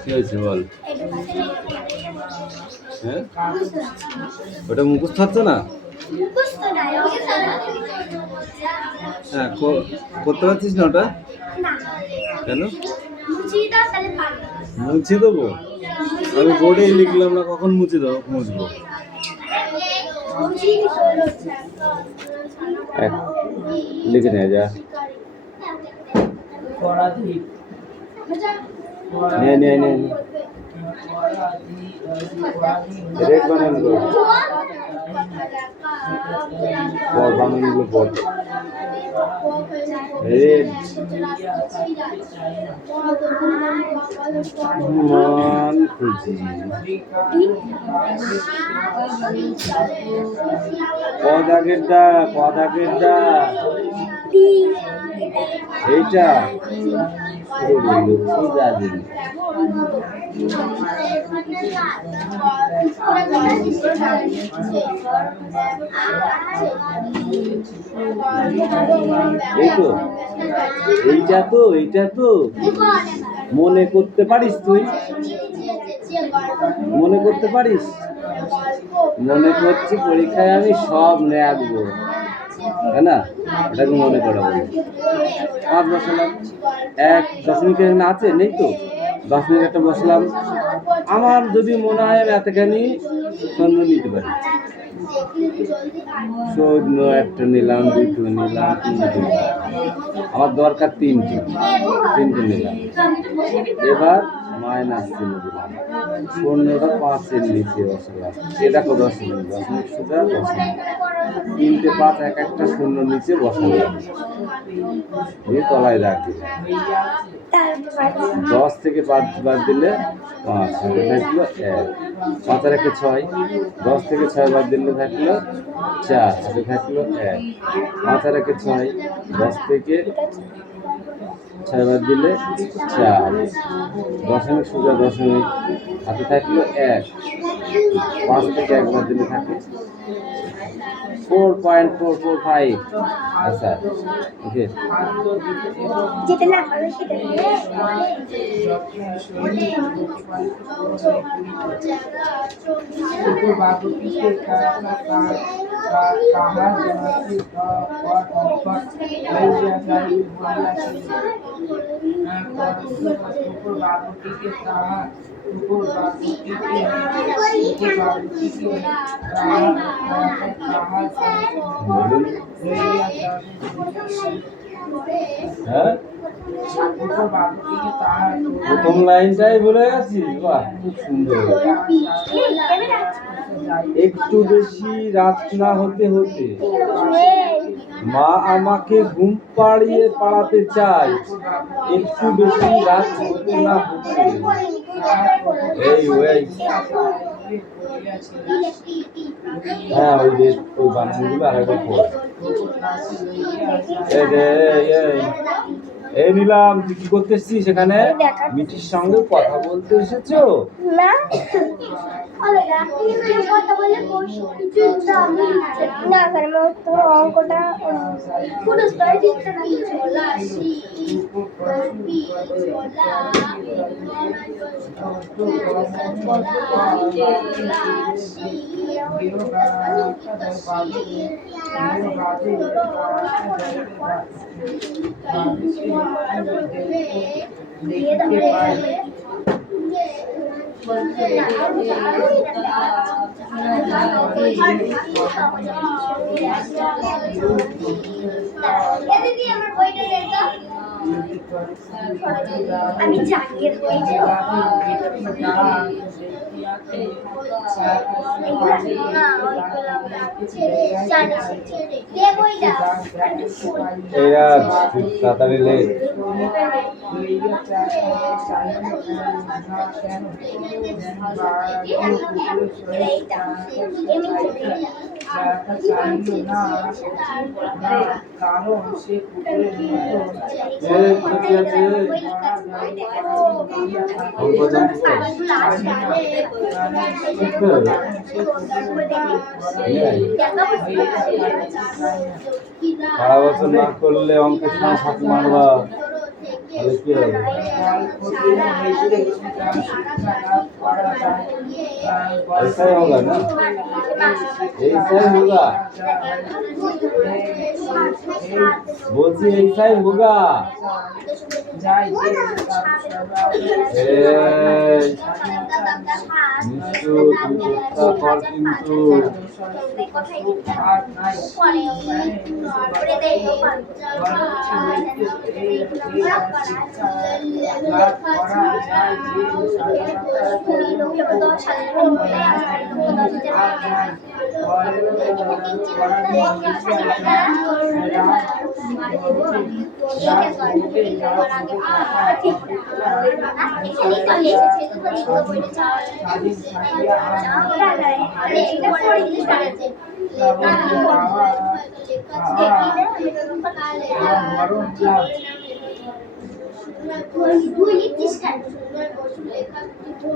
কি হয়েছে বল? হ্যাঁ, ওটা মুখস্থ হচ্ছে না। হ্যাঁ, করতে পারছিস না ওটা? কেন? মুছে দেবো? আমি বোর্ডে লিখলাম না, কখন মুছবো? লিখে নে যা। নে রেড বানান গো, বানানগুলো পড়। রেড মান খুঁজি, পদাগেরটা এইটা এইটা তো মনে করতে পারিস? তুই মনে করতে পারিস? মনে করছি পরীক্ষায় আমি সব রাখবো, তাই না? এটাকে মনে করাবো। 5 বসালাম, 1 দশমিক এখানে আছে, নেই তো? 10 মিনিট একটা বসলাম। আমার যদি মনে হয় আমি এতখানি শূন্য নিতে পারি, শূন্য একটা নিলাম, 2টো নিলাম, 3টে নিলাম। আমার দরকার 3টে নিলাম। এবার মাইনাস চিহ্ন দিলাম, শূন্যটা 5-এর নিচে বসালাম। এ দেখো দশমিক সোজা দশমিক, 3টে 5 একটা শূন্য নিচে বসালাম, দিয়ে তলায় রাখি। 10 থেকে 5 বাদ দিলে 5, হাতে থাকলো 1, 5 আর 1 6, 10 থেকে 6 বাদ দিলে থাকলো 4, হাতে থাকলো 1, 5 আর 1 6, 10 থেকে 6 বাদ দিলে 4, দশমিক সোজা দশমিক, হাতে থাকলো 1, 5 থেকে 1 বাদ দিলে থাকে 4.445। আচ্ছা, ওকে। যেটা না পারো সেটা প্রথম লাইনটাই বলে গেছি। বাহ, খুব সুন্দর। একটু বেশি রাত না হতে হতে মা আমাকে ঘুম পাড়াতে চায়, একটু বেশি রাত হতে না হতে। হ্যাঁ, ওই বানানগুলো আরেকবার পড়। এই নিলাম, তুই কি করতে এসেছিস সেখানে? মিঠির সঙ্গে কথা বলতে এসেছো? না, অঙ্কটা দিচ্ছে আমি জানিয়ে এরা তাড়াতাড়ি লে। সারা বছর না করলে অঙ্কের সময় ফাঁক মারবা, তাহলে কি হবে? ऐसा ही होगा ना, ऐसा ही होगा, বলছি ऐसा ही होगा। মিষ্টু তুমি চেষ্টা কর কিন্তু।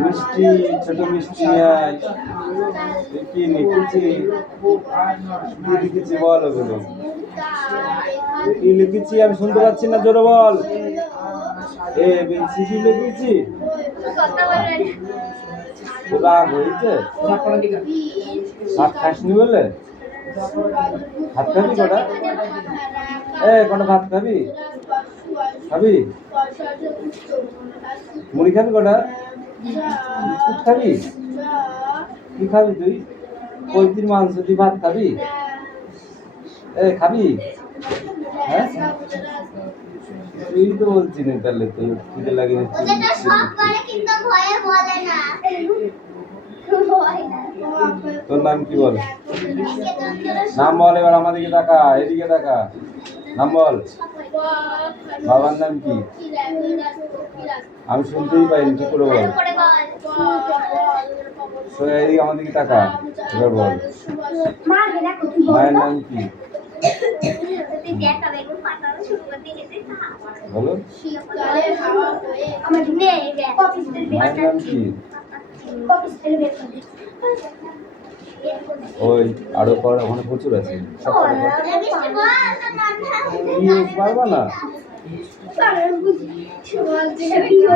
মিষ্টি ছোট মিষ্টি আয় কি লিখেছি, কি লিখেছি বল, ওগুলো কি লিখেছি আমি শুনতে পাচ্ছি না, জোরে বল। এ বেশি লিখেছি, রাগ হয়েছে, ভাত খাসনি বলে, ভাত খাবি কটা, কটা ভাত খাবি, খাবি মুড়ি খাবি কটা, বিস্কুট খাবি, কি খাবি তুই, পোলট্রির মাংস তুই ভাত খাবি, খাবি, হ্যাঁ তুই তো বলছি না, তাহলে তো খিদে লাগে না। তোর নাম কি বল, নাম বল, এবার আমাদেরকে দেখা, এদিকে দেখা, নাম বল, বাবার নাম কি, আমি শুনতেই পাইনি, ঠিক করে বল, এদিকে আমাদেরকে টাকা, এবার বল, মায়ের নাম কি বলো, মায়ের নাম কি, ওই আরো পর ওখানে প্রচুর আছে, পারবা না,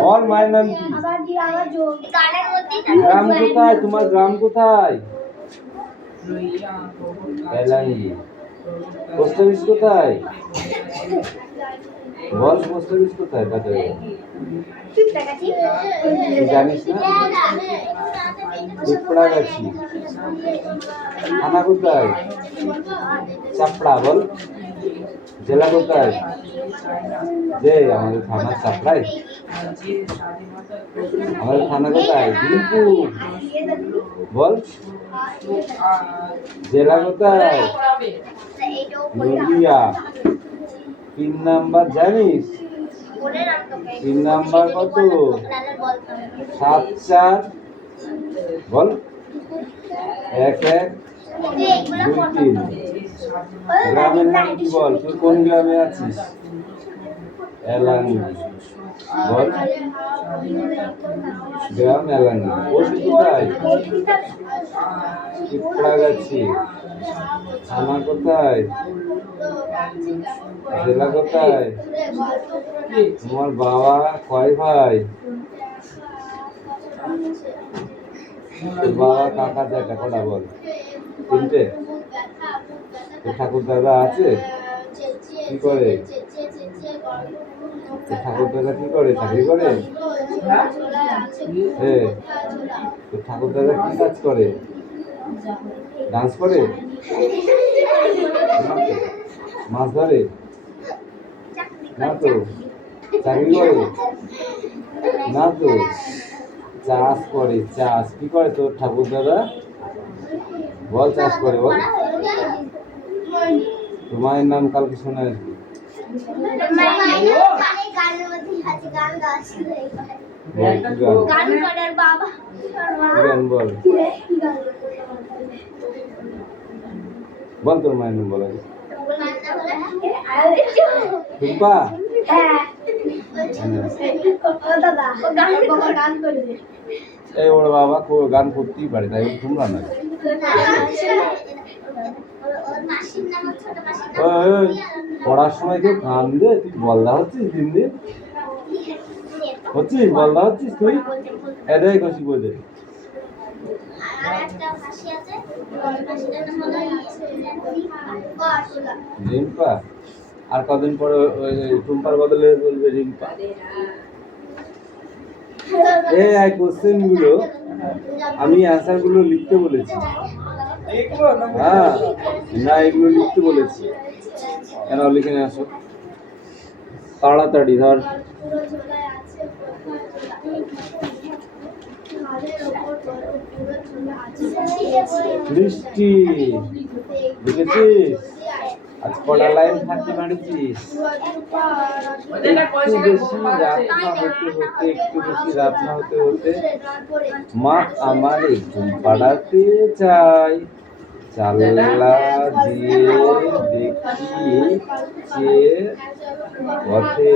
বল মায়ের নাম কি, গ্রাম কোথায়, তোমার গ্রাম কোথায়, পোস্ট অফিস কোথায়, বল পোস্ট অফিস কোথায়, জানিস না, পিঁপড়াগাছি, থানা কোথায়, চাপড়া, বল জেলা কোথায়, যে আমাদের থানা চাপড়ায়, আমাদের থানা কোথায়, দিনপুর, বল জেলা কোথায়, নদিয়া, পিন নাম্বার জানিস, পিন নাম্বার কত, 7-4 বল 1-1-2-3, গ্রামের নাম কি বল, তুই কোন গ্রামে আছিস, এলাঙ্গি, বল গ্রাম এলাঙ্গি, পোস্ট কোথায়, পিঁপড়াগাছি, থানা কোথায়, জেলা কোথায়, তোমার বাবা কয় ভাই, তোর বাবা কাকা জ্যাঠা কটা বল, 3টে, ঠাকুর দাদা আছে, কি করে, ঠাকুর দাদা কি করে, চাকরি করে, তো ঠাকুর দাদা কি কাজ করে? ডান্স করে? মাছ ধরে? না তো। চাকরি করে? না তো। চাষ করে। চাষ কি করে তোর ঠাকুর দাদা? বল, চাষ করে বল। তোর মায়ের নাম কালকে শোনা আসবে। বল তোর মায়ের নাম বলা টুম্পা। এই ওর বাবা গান করতেই পারে, তাই তোমরা না। পড়ার সময় কেউ গান দে, তুই বলদা হচ্ছিস দিন দিন হচ্ছিস, বলদা হচ্ছিস তুই। এটাই খুশি বোঝে। রিম্পা। আর কদিন পরে টুম্পার বদলে বলবে রিম্পা। এই কোশ্চেন গুলো আমি অ্যান্সার গুলো লিখতে বলেছি। হ্যাঁ, না এগুলো লিখতে বলেছি। কেন লিখে নিয়ে আসো তাড়াতাড়ি। ধর বৃষ্টি লিখেছিস? আজ কটা লাইন থাকতে পারছিস? একটু বেশি রাত না হতে হতে মা আমার ঘুম পাড়াতে চাই। চাল্লা দিয়ে দেখি যে পথে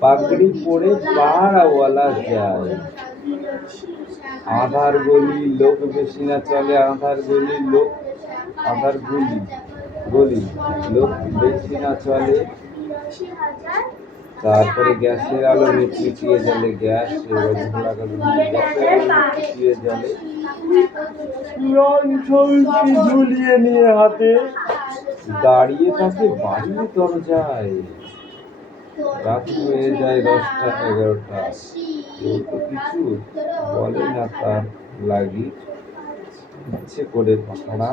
পাগড়ি পরে পাহাড়ওয়ালা যায়। আধার গলি লোক বেশি না চলে, আধার গলি লোক গলি লোক বেশি না চলে। তারপরে গ্যাসের আলো মিটিয়ে জ্বলে, মিটিয়ে জ্বলে। ঝুলিয়ে নিয়ে হাতে দাঁড়িয়ে থাকে বাড়ির দরজায়। রাত হয়ে যায় 10টা 11টা, কেউ তো কিছু বলে না তার লাগি। ইচ্ছে করে পাখাড়া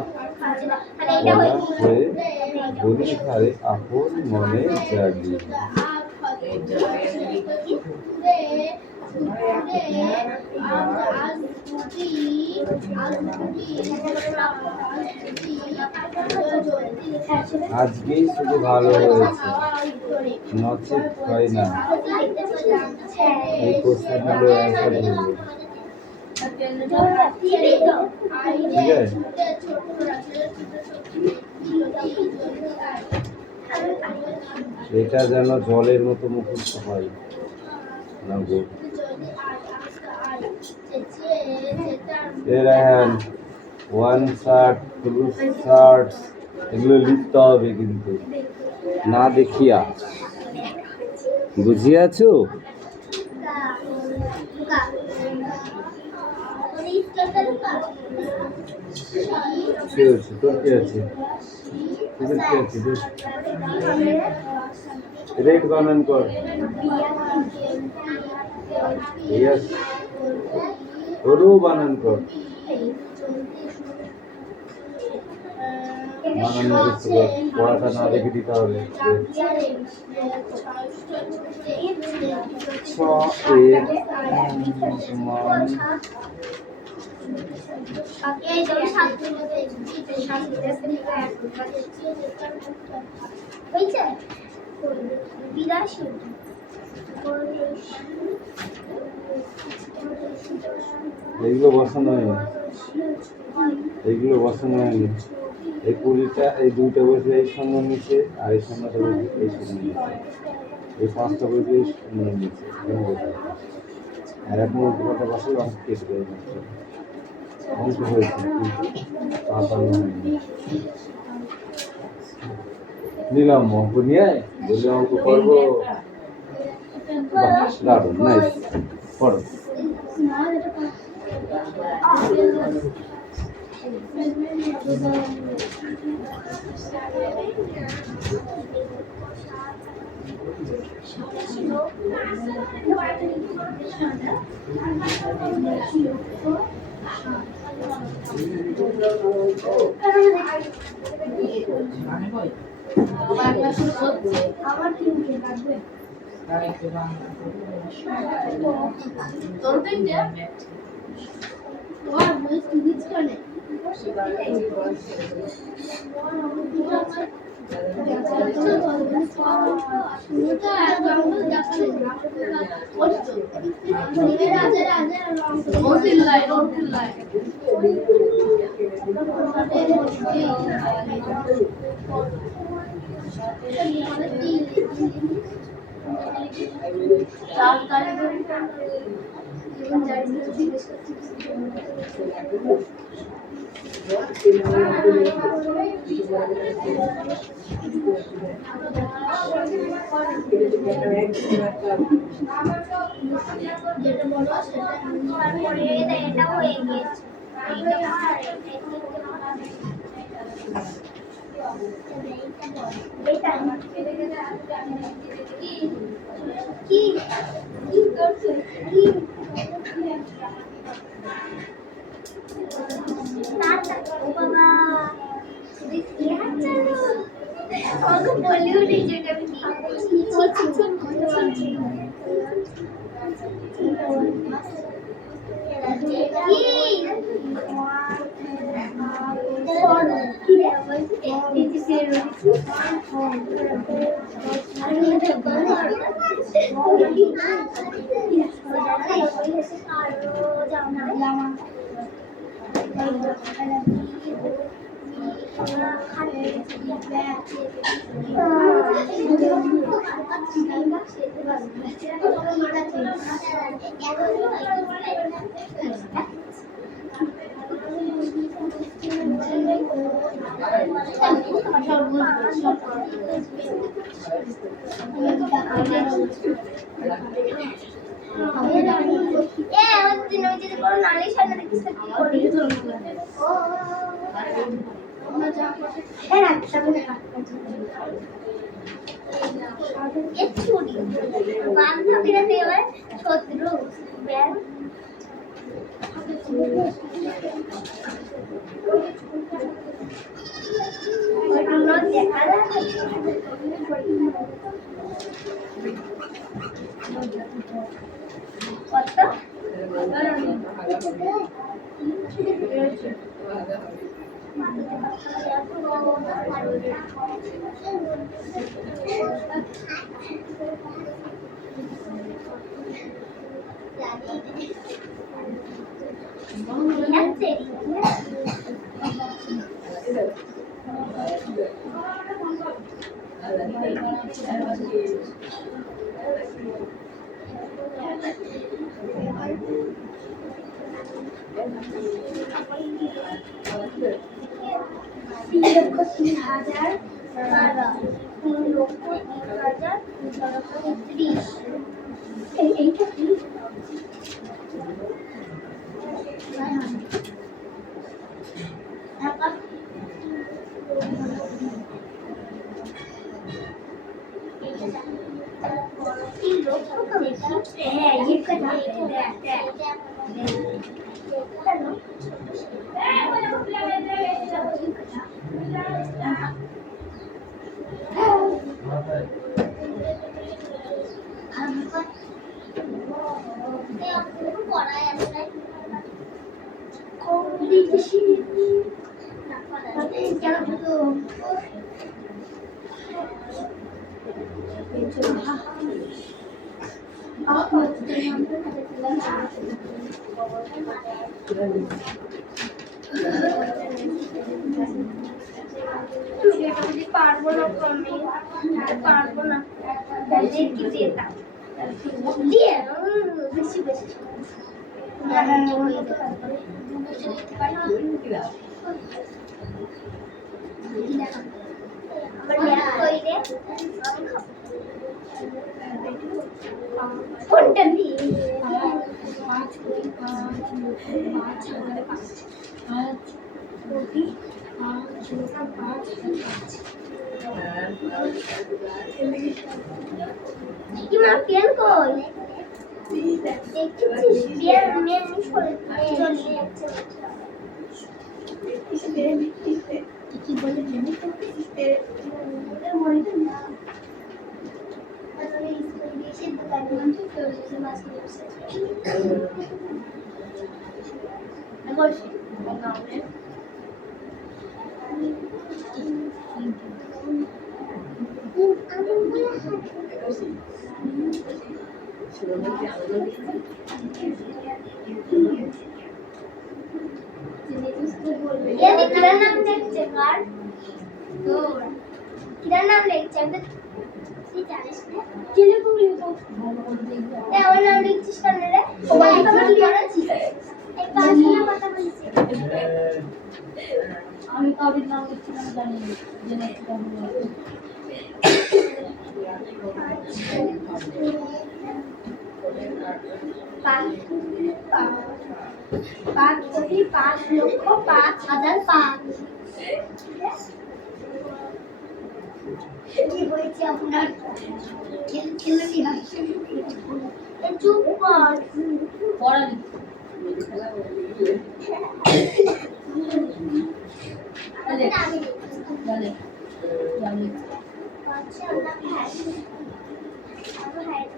হয়ে গলির ধারে আপন মনে জাগি। আজকেই শুধু ভালো হয়েছে, নচেত হয় না। এই কোশ্চেনগুলো অ্যান্সার দেবো, ঠিক আছে? এটা যেন জলের মতো মুখস্থ হয় না গো। ওয়ান শার্ট, টু শার্টস, এগুলো লিখতে হবে কিন্তু না দেখিয়া। বুঝিয়াছো? কি হচ্ছে তোর? কি আছে রেড বানান কর। সরু বানান কর। বানানো পড়াটা না দেখে দিতে হবে। এগুলো বসানো হয়নি, এগুলো বসানো হয়নি। এই 20টা, এই 2টা বসে এই সঙ্গে নিচে, আর এই সঙ্গেটা বসে এই সঙ্গে নিচে, এই 5টা বসে এই সঙ্গে নিচে। আর এখন উপরটা বসালে অঙ্ক কেটে দেয়, অঙ্ক হয়েছে কিন্তু পাতানো হয়নি। নিলাম অঙ্ক নিয়ে বলে অঙ্ক করবো। দারুণ, নাইস, পড়ো। আমার তিনটে লাগবে তোর তিনটে তোমার বয়স তিরিশ কানে যেটা বলো সেটা তারপরে এটা হয়ে গেছে এটা কি কি করছো কি বাবা আমাকে বলিও নি যেটা আমি বান্ধবীরা দেওয়ার শত্রু দেখা পারবো না পারবো না কি দিতাম দিয়ে বেশি বেশি কোনটা দিয়ে কি মা পেন কই দেখছিস বিয়ার মেন করে চলে যাচ্ছে কি বলে জানি তো ওটা মনে তো না তাহলে স্কুল দিয়ে এসে দোকানে গিয়ে চলে এসে মাছ কিনে বসে বসে ये किरण नाम लिखছে কার তোর কিरण नाम লিখছে আমি তো তুই জানিস না জেনে বলি তো এ ওর নাম লিখছিস কেন রে ও আমি তো কি করেছি এই পাঁচটা কথা বলছি আমি কবির নাম লিখছি না জানি জেনে কেমন पाँच कोटी 5 लक्ष 5,005 কি বলছি আপনার খেলে কি হয় এ চুপ কর পড়া আমি বলে আমি আচ্ছা আমরা হ্যাঁ আমরা হ্যাঁ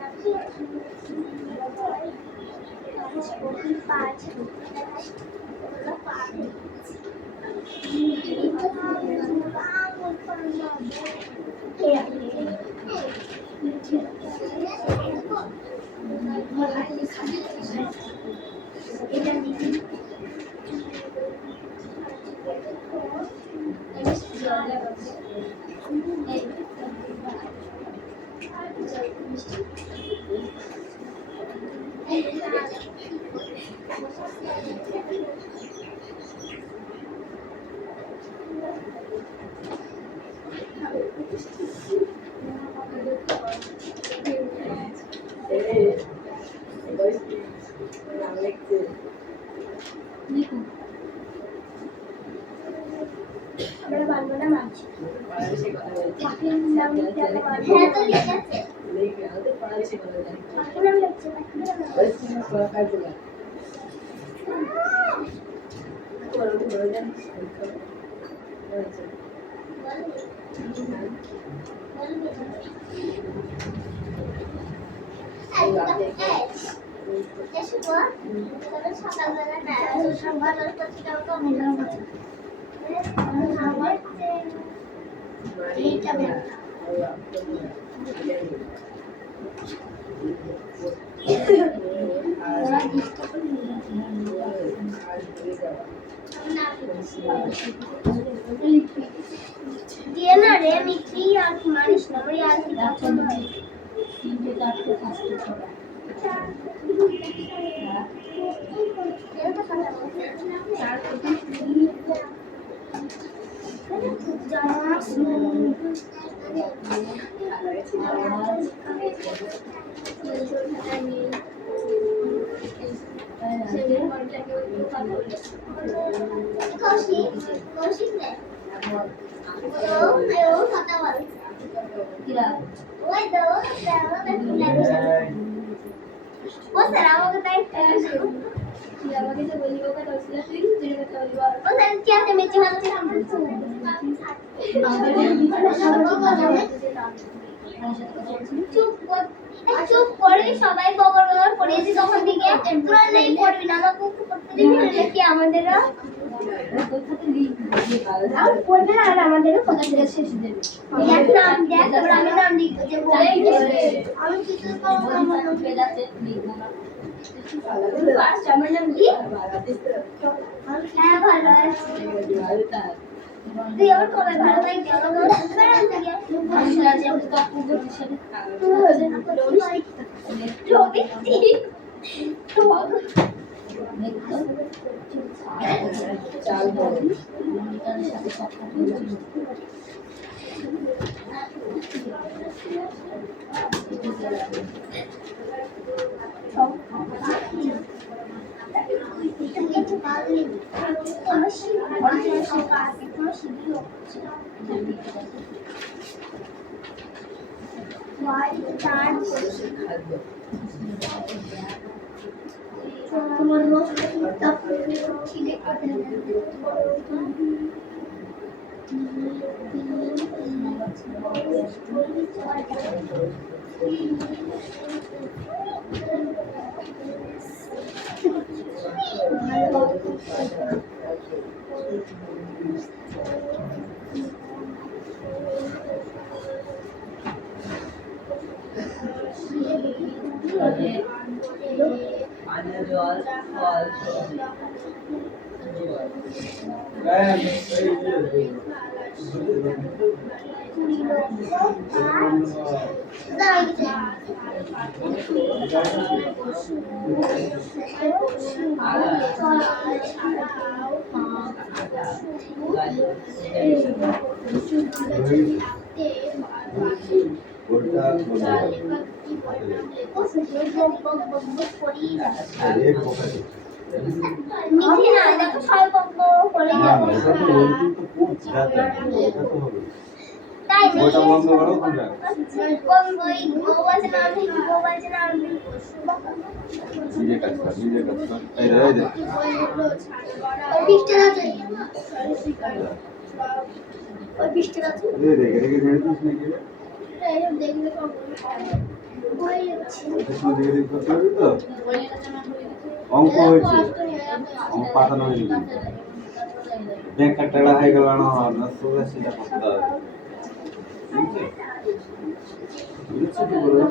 আমরা বানবো না মাছ চাকরির নাম লিখতে হবে হ্যাঁ তো লিখেছে লিখে আমাদের পড়া বেশি করে দেয় চাকরির নাম লিখছে চাকরির নাম পড়া কাজ করে বড় দেন সকালবেলা না সংবাদ পত্রিকা তো মিলাম এইটা দিয়ে না রে আমি কি আর কি মানিস না আমার আর কি পছন্দ হয় 3 4 5 এটা কথা বলছি 我再让我给带我给这个一个都是这个都有我在家里面经常这样子做চুপ করে সবাই বগর বগর পড়েছি তখন থেকে তোরা নেই পড়বি না আমাকে করতে দিবি কি আমাদের আর পড়বে না আর আমাদেরও কথা দিয়ে শেষ দেবে এক নাম দেখ তারপর আমি নাম লিখতে দেব আমি কিছু করব না আমার নাম পেয়ে যাচ্ছে লিখবো না ফার্স্ট আমার নাম কি হ্যাঁ ভালো আছে তুই আমার কবে ভালো লাগে আমার বেড়ান থেকে আমি আজ আমি তো আপনাদের সাথে রবি তো দেখো চাল বল তার সাথে কথা বলছি সব তোমার রোজ ঠিক আছে নিচে না দেখো সবাই পক্ষ করে তাই ওটা বন্ধ করো তোমরা ওই গোবাজে নাম থেকে গোবাজে নাম নিজে কাজ কর এই রে ওই পিস্টে আছে ওই পিস্টে আছে এই রে এদিকে ছেড়ে দিস নাকি এই দেখলে কম ওই এটা শুনে দেখে দিতে পারবি তো অঙ্ক হয়েছে অঙ্ক পাতানো হয়নি ব্যাংক টাকা হয়ে গেল না সোজা সেটা করতে হবে বুঝছো কি বলবো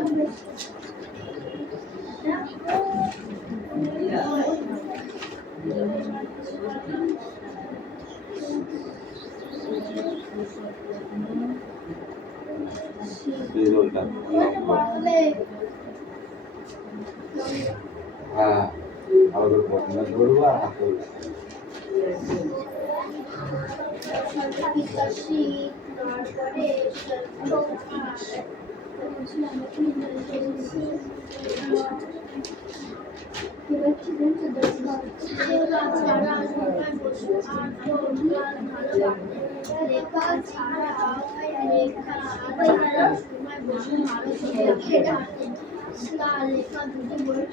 বেরোলটা হ্যাঁ আবার বটনা ধরবো আর হাত ধরবো লেখা দুটি বই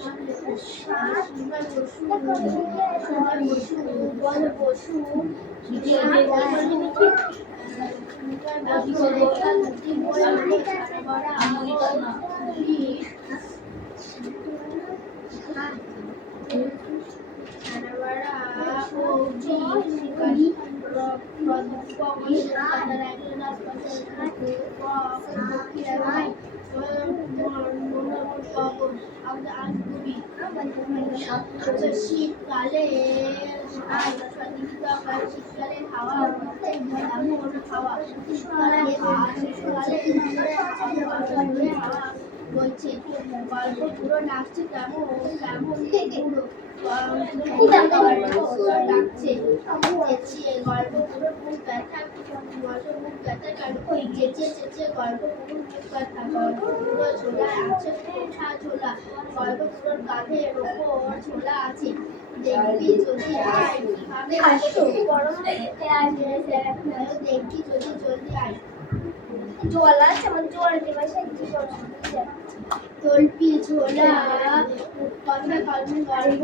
শীতকালে শীতকালে হাওয়া এমন হাওয়া শীতকালে হাওয়া বলছে গল্প পুরো নাচছে কেমন কেমন পুরো ডাকছে চেঁচিয়ে গল্প পুরো মুখ ব্যথা মুখ ব্যথা কেন চেঁচিয়ে চেঁচিয়ে গল্প পুরো মুখ ব্যথা গল্প পুরো ঝোলায় আছে কোঠা ঝোলা গল্প পুরো কাঁধের ওপর ঝোলা আছে দেখবি যদি আয় দেখবি যদি জলদি আয় জল আছে আমার জল দেওয়া তলপি ঝোলা কথা কলমে গল্প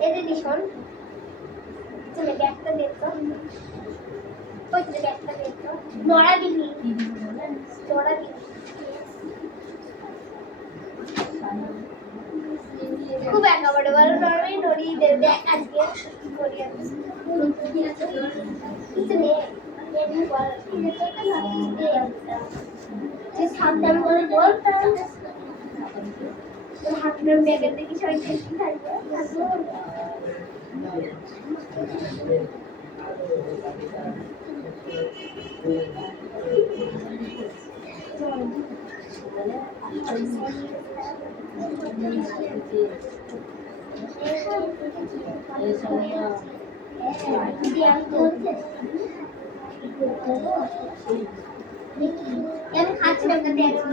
এদের ভীষণ তুমি ব্যাগটা দেখতো ওই যে ব্যাগটা দেখতো নড়া দিবি নড়া দিবি খুব একেবারে ভালো নড়াই নড়িয়ে দেবে দেখ আজকে করি আমি কিছু নেই যে সাবধান করে বলতাম হাতের ব্যাগের দেখি সবাই দেখি থাকবে দিদি আমি বলতে আমি খাচ্ছি না ওটা দেখো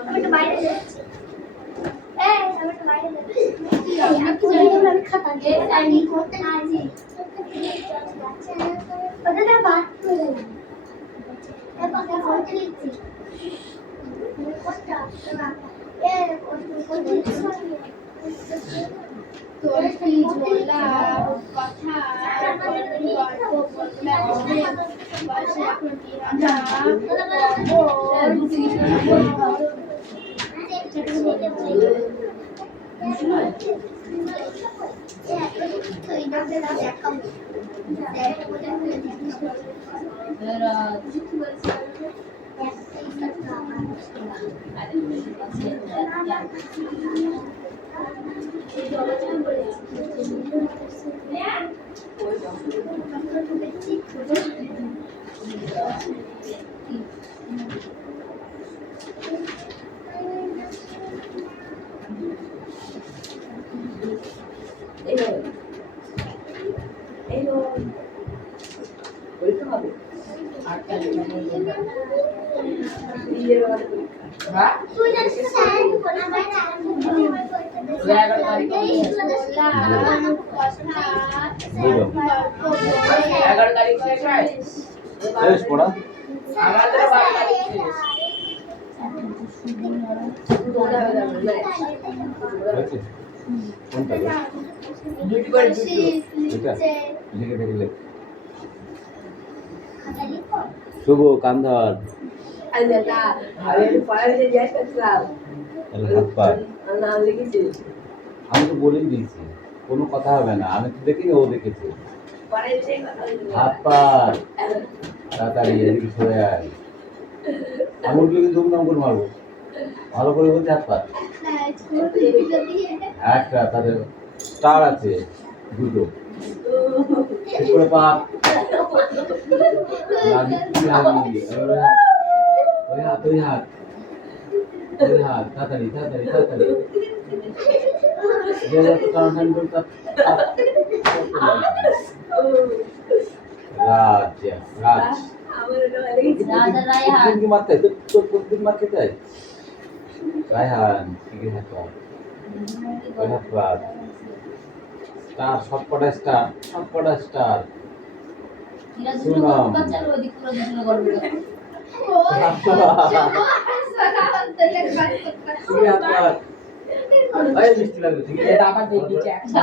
আমি তো বাইরে যাচ্ছি আমি তো বাইরে যাচ্ছি আমি খাতা আমি করতে আছি ওটা না বাদ করে এবার করতে লিখছি কোনটা তোর কি বললা কথা গল্প বললাম বাসা এখন কি তুই জানিস না স্যার কোন আমার শেষ পড়া হয়েছে? কোনটা গো? এটা লিখে দেখলে শুভ কান্ধার তাহলে হাত পা আমি তো বলেই দিয়েছি কোনো কথা হবে না আমি তো দেখিনি ও দেখেছে হাত পা তাড়াতাড়ি এদিকে সরে আয় আমি উঠলে কিন্তু দুমদাম করে মারবো ভালো করে বলতে হাত পা একটা তাদের স্টার আছে দুটো ঠিক করে পা ওই হাত ওই হাত ওই হাত তাড়াতাড়ি তাড়াতাড়ি তাড়াতাড়ি সবকটা স্টার সবকটা স্টার মিষ্টি লাগবে ঠিক আছে আবার দেখি যে একটা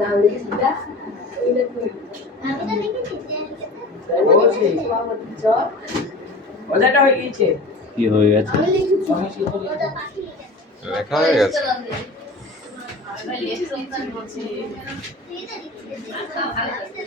নাম লিখিস না এটা তুই আমি তো লিখেছি ওটা হয়ে গেছে কি হয়ে গেছে আমি লিখেছি ওটা পাখি লেখা হয়ে গেছে লিখেছি